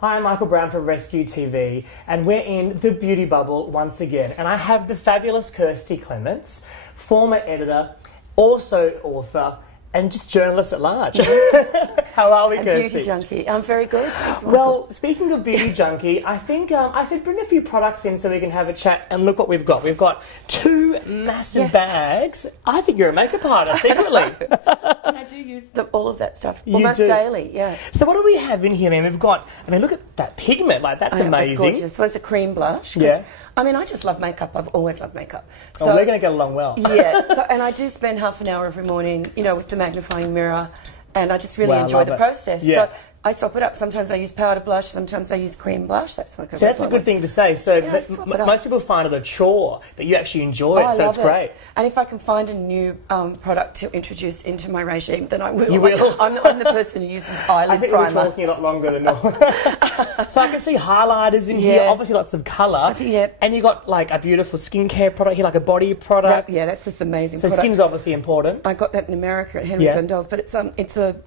Hi, I'm Michael Brown from Rescue TV, and we're in the beauty bubble once again. And I have the fabulous Kirstie Clements, former editor, also author, and just journalist at large. How are we, Kirstie? Beauty junkie. I'm very good. Well, speaking of beauty junkie, I think I said bring a few products in so we can have a chat, and look what we've got. We've got two massive bags. I think you're a makeup artist, secretly. And I do use all of that stuff almost daily, yeah. So what do we have in here, man? We've got, I mean, look at that pigment. Like, that's amazing. It's gorgeous. Well, it's a cream blush. Yeah. I mean, I just love makeup. I've always loved makeup. So we're going to get along well. Yeah. And I do spend half an hour every morning, you know, with the magnifying mirror, and I just really enjoy the process. Yeah. So I swap it up. Sometimes I use powder blush, sometimes I use cream blush. That's what. So that's a good thing to say. So most people find it a chore, but you actually enjoy it, so it's great. And if I can find a new product to introduce into my regime, then I will. You will? I'm the person who uses eyelid primer. I think we're talking a lot longer than normal. So I can see highlighters in here, obviously lots of colour. And you got like a beautiful skincare product here, like a body product. Yeah, that's just amazing. So skin's obviously important. I got that in America at Henry Bendel's, but it's a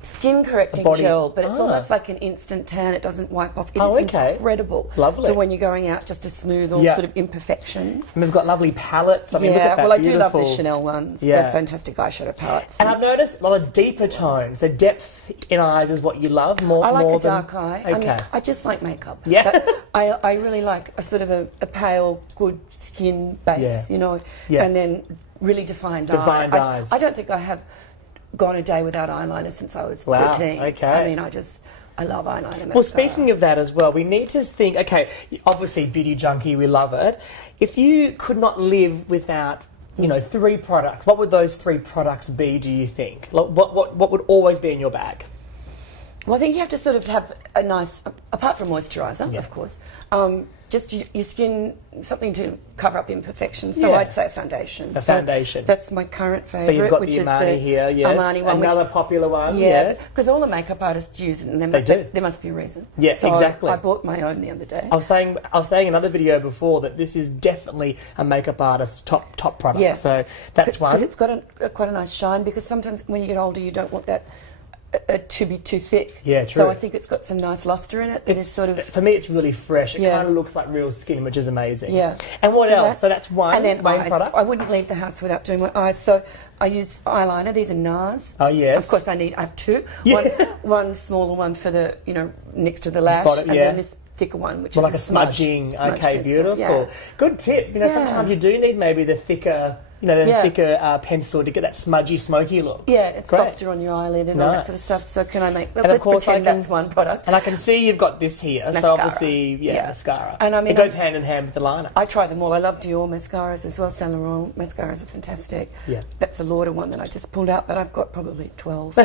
skin correcting gel, but it's almost like an instant tan. It doesn't wipe off. It is incredible. Lovely. For when you're going out just to smooth all sort of imperfections. And we've got lovely palettes. I mean, look at that, well, I do love the Chanel ones. Yeah. They're fantastic eyeshadow palettes. And I've noticed a lot of deeper tones. The depth in eyes is what you love more. I like more a dark eye. Okay. I mean, I just like makeup. Yeah. But I really like a sort of a pale, good skin base, you know, and then really defined eyes. I don't think I have gone a day without eyeliner since I was 13. Okay. I mean, I love eyeliner. Well, speaking of that as well, we need to think, okay, obviously beauty junkie, we love it. If you could not live without, you know, 3 products, what would those 3 products be, do you think? Like, what would always be in your bag? Well, I think you have to sort of have a nice, apart from moisturiser, of course, just your skin, something to cover up imperfections. So I'd say a foundation. Foundation. That's my current favourite. So you've got which the Armani is here, yes. Armani one, another popular one, because all the makeup artists use it, and there must be a reason. Yeah, so exactly. I bought my own the other day. I was saying in another video before that this is definitely a makeup artist's top product. Yeah. So that's one. Because it's got quite a nice shine. Because sometimes when you get older, you don't want that to be too thick. Yeah, true. So I think it's got some nice lustre in it. It's sort of, for me, it's really fresh. It kind of looks like real skin, which is amazing. Yeah. And what else? So that's one. And then main eyes. product. I wouldn't leave the house without doing my eyes. So I use eyeliner. These are NARS. Oh yes. Of course, I have 2. Yeah. One smaller one for the next to the lash, and then this thicker one, which is like a smudging. Okay, pencil. Beautiful. Yeah. Good tip. You know, sometimes you do need maybe the thicker. You know, the thicker pencil to get that smudgy, smoky look. Yeah, it's softer on your eyelid and all that sort of stuff. So can I make... And let's pretend that's one product. And I can see you've got this here. Mascara. So obviously, mascara. And I mean, it goes hand in hand with the liner. I try them all. I love Dior mascaras as well. Saint Laurent mascaras are fantastic. Yeah. That's a Lauder one that I just pulled out, but I've got probably 12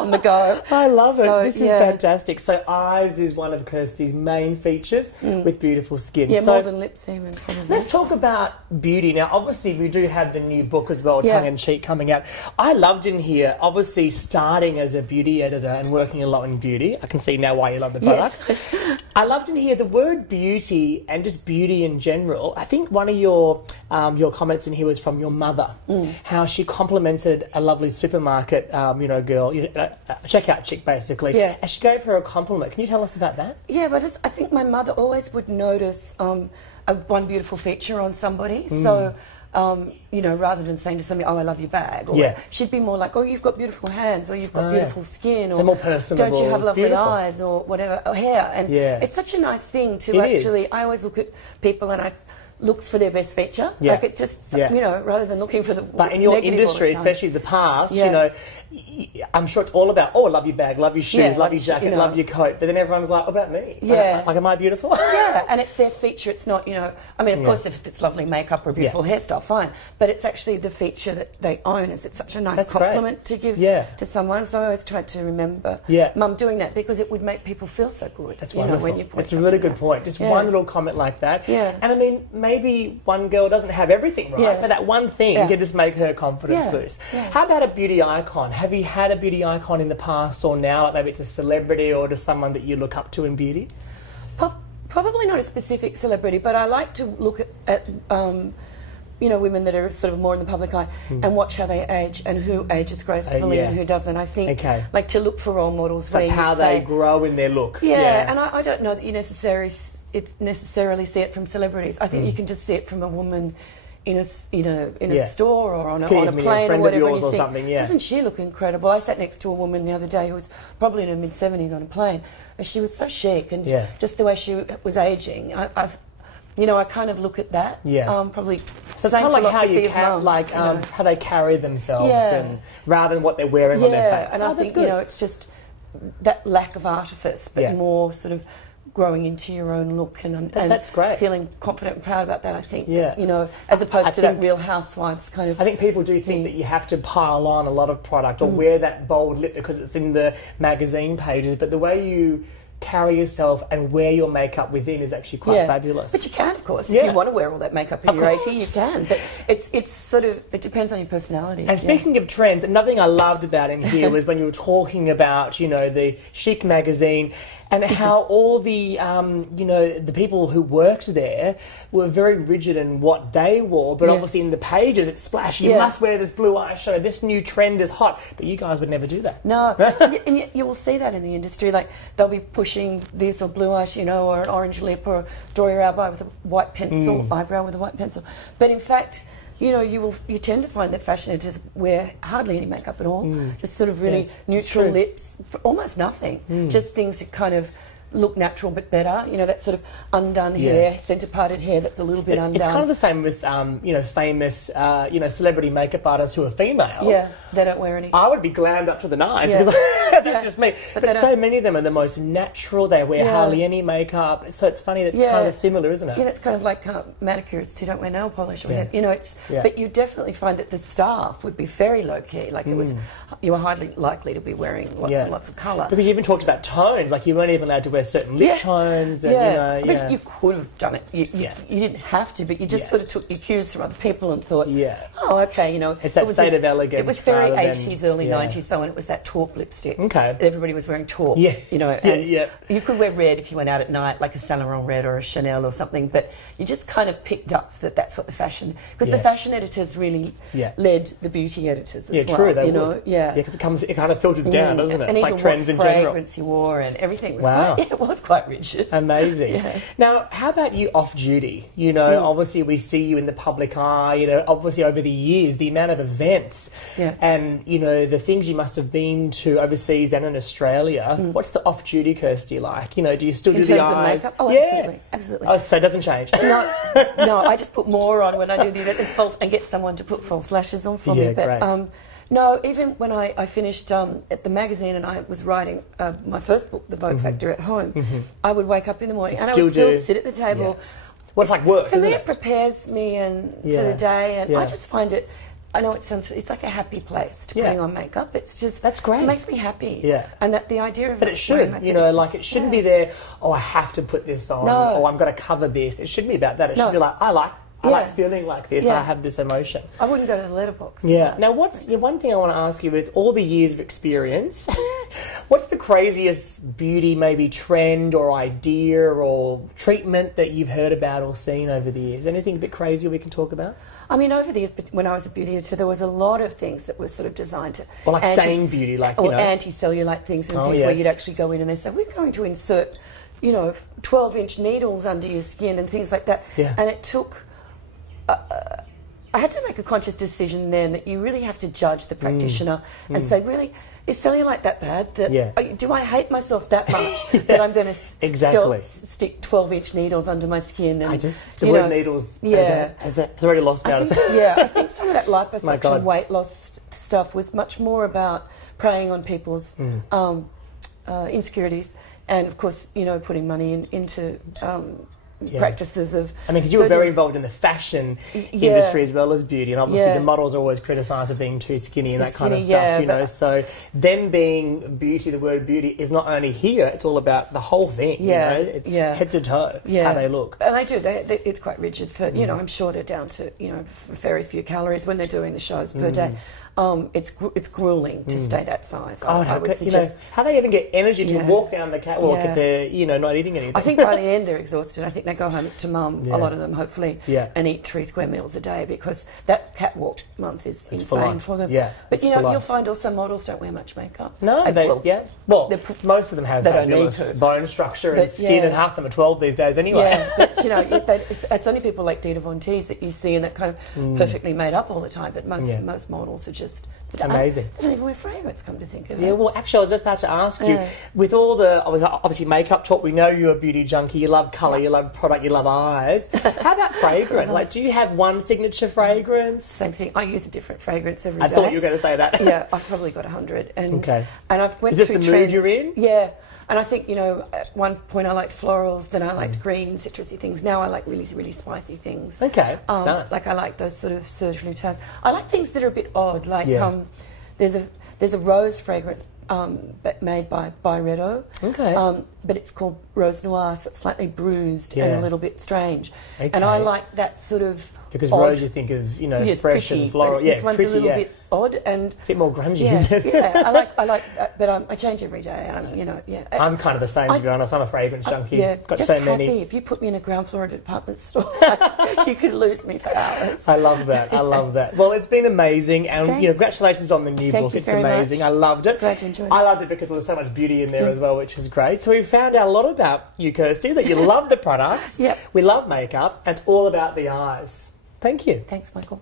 on the go. I love it. This is fantastic. So eyes is one of Kirstie's main features with beautiful skin. Yeah, more than lips even, probably. Let's talk about beauty. Now, obviously, we do have the new book as well, Tongue and Chic, coming out. I loved in here, obviously, starting as a beauty editor and working a lot in beauty. I can see now why you love the products. Yes. I loved in here the word beauty and just beauty in general. I think one of your comments in here was from your mother, how she complimented a lovely supermarket, girl. Checkout chick, basically. Yeah. And she gave her a compliment. Can you tell us about that? Yeah, but I think my mother always would notice one beautiful feature on somebody. So, rather than saying to somebody, "Oh, I love your bag," or she'd be more like, "Oh, you've got beautiful hands," or "You've got beautiful skin," or so more personable. "Don't you have lovely eyes," or whatever, or hair. And it's such a nice thing to actually. I always look at people and I look for their best feature. Like it's just, rather than looking for the But in your industry, especially the past, I'm sure it's all about, oh, I love your bag, love your shoes, love your jacket, love your coat. But then everyone's like, what about me? Like, am I beautiful? Yeah, and it's their feature. It's not, I mean, of course, if it's lovely makeup or a beautiful hairstyle, fine. But it's actually the feature that they own. It's such a nice compliment to give to someone. So I always tried to remember Mum doing that because it would make people feel so good. That's wonderful. When you point it's a really good point. Just one little comment like that. Yeah. And I mean, maybe one girl doesn't have everything right, but that one thing can just make her confidence boost. Yeah. How about a beauty icon? Have you had a beauty icon in the past or now? Like maybe it's a celebrity or just someone that you look up to in beauty? Probably not a specific celebrity, but I like to look at women that are sort of more in the public eye and watch how they age and who ages gracefully and who doesn't. I think like to look for role models. So that's how they grow in their look. Yeah, and I don't know that you necessarily see it from celebrities. I think you can just see it from a woman in a store or on a plane or whatever. And you think, doesn't she look incredible? I sat next to a woman the other day who was probably in her mid-70s on a plane, and she was so chic, and just the way she was aging, I kind of look at that. Probably. So it's kind of like how you how they carry themselves, and rather than what they're wearing on their face. And I think it's just that lack of artifice, but more sort of growing into your own look and that's great. Feeling confident and proud about that. I think as opposed to that Real Housewives kind of. I think people do think that you have to pile on a lot of product or wear that bold lip because it's in the magazine pages, but the way you carry yourself and wear your makeup within is actually quite fabulous. But you can, of course. If you want to wear all that makeup in your 80, you can. But it's sort of, it depends on your personality. And speaking of trends, another thing I loved about in here was when you were talking about, the Chic magazine and how all the, the people who worked there were very rigid in what they wore, but obviously in the pages it's splashy. You must wear this blue eyeshadow. This new trend is hot. But you guys would never do that. No. And you will see that in the industry. Like, they'll be pushing this or blue eyes, or an orange lip, or draw your eyebrow with a white pencil, But in fact, you tend to find that fashion editors wear hardly any makeup at all, just sort of really neutral lips, almost nothing, just things that kind of look natural but better, that sort of undone hair, centre-parted hair that's a little bit undone. It's kind of the same with, famous, celebrity makeup artists who are female. Yeah, they don't wear any. I would be glammed up to the nines because that's just me. But so many of them are the most natural. They wear hardly any makeup. So it's funny that it's kind of similar, isn't it? Yeah, it's kind of like manicurists who don't wear nail polish. But you definitely find that the staff would be very low-key. Like you were hardly likely to be wearing lots and lots of colour. Because you even talked about tones. Like you weren't even allowed to wear certain lip tones. And, I mean, you could have done it. You didn't have to, but you just sort of took your cues from other people and thought, oh, okay, It's that state of elegance. It was very 80s, early 90s, though, and it was that taupe lipstick. Okay. Everybody was wearing taupe. And you could wear red if you went out at night, like a Saint Laurent red or a Chanel or something, but you just kind of picked up that that's what the fashion... Because the fashion editors really led the beauty editors as well. True, they would. Because it kind of filters down, doesn't it? And it's like trends in general. fragrance you wore and everything was it was quite rigid. Amazing. Now, how about you off duty? Obviously we see you in the public eye, obviously over the years, the amount of events and, the things you must have been to overseas and in Australia. What's the off duty Kirstie like? Do you still do the eyes? Makeup? Oh, absolutely. Oh, so it doesn't change? No, I just put more on when I do the event and get someone to put false lashes on for me. But, no, even when I finished at the magazine and I was writing my first book, The Vogue Factor, at home, I would wake up in the morning and I would still sit at the table. Well, it's like work, for isn't me, it? It prepares me for the day, and I just find it... I know it's like a happy place to putting on makeup. It's just... That's great. It makes me happy. Yeah. And that the idea of... But it should, it shouldn't be there, I have to put this on, or I'm going to cover this. It shouldn't be about that. It should be like, I like feeling like this. I have this emotion. I wouldn't go to the letterbox. Yeah. Now, what's one thing I want to ask you with all the years of experience? What's the craziest beauty, maybe trend or idea or treatment that you've heard about or seen over the years? Anything a bit crazy we can talk about? I mean, over the years, when I was a beauty editor, there was a lot of things that were sort of designed to... Or like staying beauty, like, or anti-cellulite things and things where you'd actually go in and they say, we're going to insert, 12-inch needles under your skin and things like that. Yeah. And it took... I had to make a conscious decision then that you really have to judge the practitioner and say, really, is cellulite that bad? Do I hate myself that much that I'm going to stick 12-inch needles under my skin? And, the word needles has already lost me out. I think some of that liposuction weight loss stuff was much more about preying on people's insecurities and, of course, putting money into... practices of... I mean, because you were very involved in the fashion industry as well as beauty, and obviously the models are always criticised for being too skinny and that kind of stuff, so them being beauty, the word beauty, is not only here, it's all about the whole thing, it's head to toe, how they look. And they do, it's quite rigid for, I'm sure they're down to, very few calories when they're doing the shows per day. it's grueling to stay that size. I would suggest. How they even get energy to walk down the catwalk if they're not eating anything. I think by the end they're exhausted. I think they go home to mum, a lot of them hopefully, and eat 3 square meals a day, because that catwalk month is insane for them. Yeah, but you'll find also models don't wear much makeup. No, most of them have fabulous bone structure and skin, and half of them are 12 these days anyway. Yeah, but it's only people like Dita Von Teese that you see and that kind of perfectly made up all the time. But most models are just amazing. They don't even wear fragrance, come to think of it. Yeah, well, actually, I was just about to ask you, with all the obviously makeup talk, we know you're a beauty junkie. You love colour, you love product, you love eyes. How about fragrance? Like, do you have one signature fragrance? Same thing. I use a different fragrance every day. I thought you were going to say that. Yeah, I've probably got 100. And I've went through trends. Is this the mood you're in? Yeah. And I think, at one point I liked florals, then I liked green, citrusy things. Now I like really, really spicy things. Okay, nice. Like I like those sort of Serge Lutens. I like things that are a bit odd. Like there's a rose fragrance made by Byredo. Okay. But it's called Rose Noir, so it's slightly bruised and a little bit strange. Okay. And I like that sort of because odd, rose, you think of fresh pretty, and floral. This one's a little bit odd and it's a bit more grungy. Isn't it? I like that, but I change every day. I'm kind of the same, to be honest. I'm a fragrance junkie. Got just so happy. many. If you put me in a ground floor of a department store, you could lose me for hours. I love that. I love that. Well, it's been amazing, and congratulations on the new book. It's amazing. Much. I loved it. Glad you enjoyed it. I loved it because there was so much beauty in there as well, which is great. So we found out a lot about you, Kirstie, that you love the products. We love makeup, and it's all about the eyes. Thank you. Thanks, Michael.